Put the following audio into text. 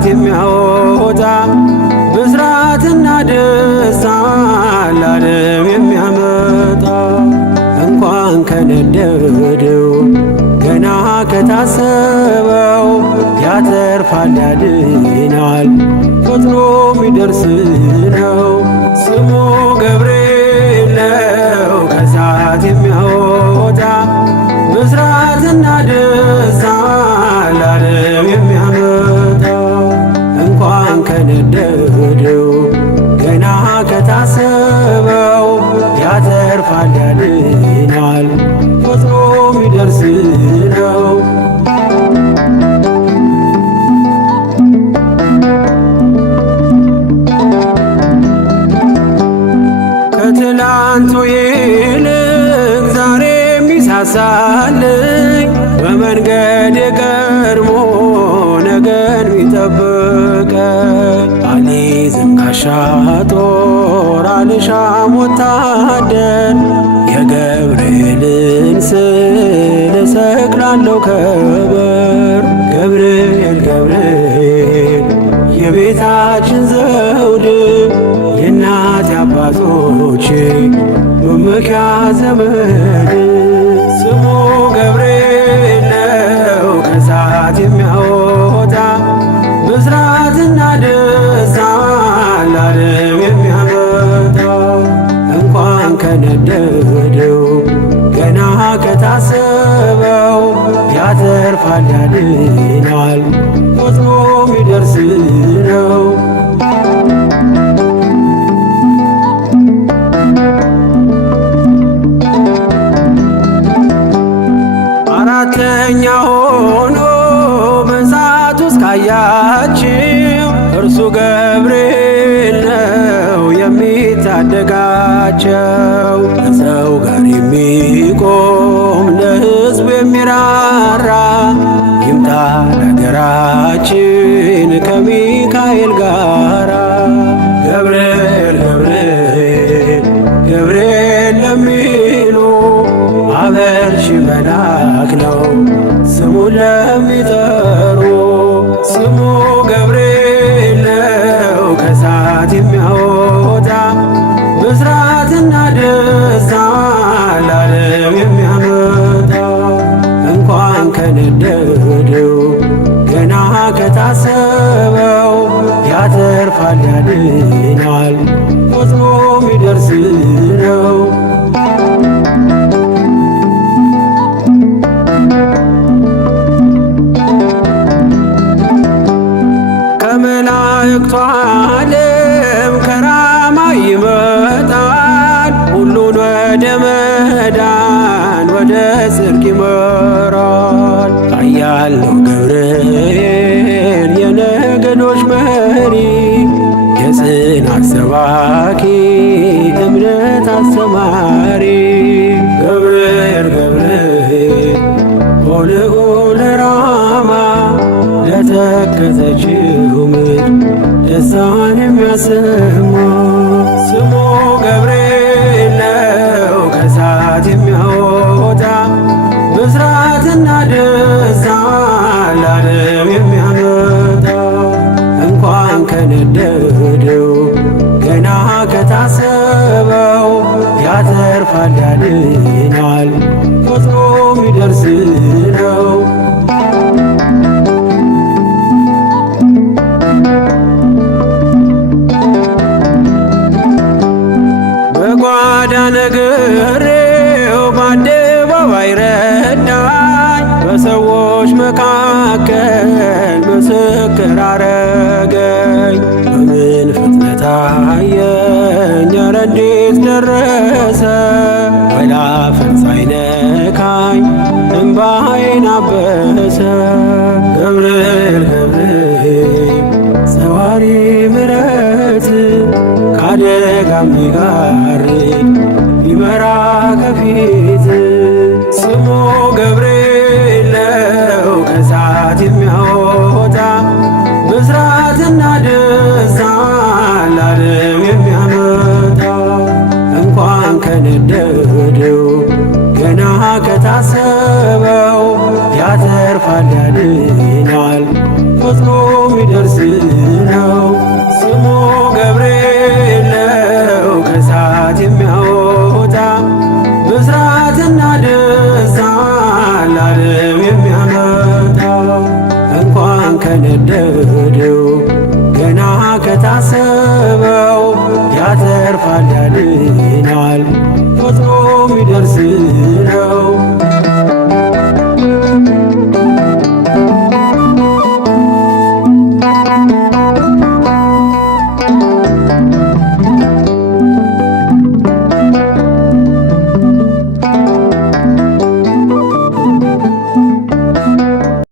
ከሳት የሚያወጣ ብስራትና ደስታ ለዓለም የሚያመጣ እንኳን ከነደደው ገና ከታሰበው ያተርፋል ያድናል ፈጥኖ ሚደርስ ነው። ስሙ ገብርኤል ነው ከሳት የሚያወጣ ብስራትና ደስታ ለዓለም የሚያመጣ እንኳን ከነደደው ገና ከታሰበው ያተርፋል ያድናል ፈጥኖ ሚደርስ ነው። ከትላንቱ ይልቅ ዛሬ የሚሳሳልኝ በመንገድ ቀድሞ ነገን ሚጠብቀኝ አልይዝም ጋሻ ጦር አልሻም ወታደር የገብርኤልን ስዕል እሰቅላለሁ ከበር። ገብርኤል ገብርኤል የቤታችን ዘውድ የእናት አባቶቼ መመኪያ ዘመድ ስሙ ገብርኤል ነው ከሳት የሚያወጣ ብስራትና ደስታ ለዓለም የሚያመጣ እንኳን ከነደደው ገና ከታሰበው ያተርፋል ያድናል ፈጥኖ ሚደርስ ነው። አራተኛ ሆኖ በእሳት ውስጥ ካያችው እርሱ ገብርኤል ነው የሚታደጋቸው። ከሰው ጋር የሚቆም ለሕዝቡ የሚራራ ይምጣ ነገራችን ከሚካኤል ጋራ። ገብርኤል ገብርኤል ገብርኤል ለሚሉ አበርሺ መልአክ ነው ስሙን ለሚጠሩ። ስሙ ገብርኤል ነው ከሳት የሚያወጣ ብስራትና ደስታ ለዓለም የሚያመጣ እንኳን ከነደደው ገና ከታሰበው ያተርፋል ያድናል ፈጥኖ ሚደርስ ነው። ከመላእክቱ ዓለም ከራማ ይመጣል ሁሉን ወደ መዳን ወደ ጽድቅ ይመራል። ኃያል ነው ገብርኤል የነገዶች መሪ የጽናት ሰባኪ እምነት አስተማሪ። ገብርኤል ገብርኤል ሆልዑል ራማ ለተከዘችው ምድር ደስታን የሚያሰማ ስሙ ገብርኤል ነው ከሳት የሚያወጣ ብስራትና ደስታ ለዓለም የሚያመጣ እንኳን ከነደደው ገና ከታሰበው ያተርፋል ያድናል ፈጥኖ ሚደርስ ነው። በጓዳ ነግሬው በአደባባይ ረዳኝ በሰዎች መካከል ምስክር አረገኝ። በምን ፍጥነት አየኝ ኧረ እንዴት ደረሰ ወላፈን ሳይነካኝ እምባዬን አበሰ። ገብርኤል ገብርኤል ሰዋሪ ምሕረት ካደጋ ሚጋርድ ይመራ ከፊት ስሙ ገብርኤል ነው ከሳት የሚያወጣ ብስራትና ደስታ ለዓለም የሚያመጣ እንኳን ከነደደው ገና ከታሰበው ያተርፋል ያድናል ፈጥኖ ሚደርስ ከነደደው ገና ከታሰበው ያተርፋል ያድናል ፈጥኖ ሚደርስልን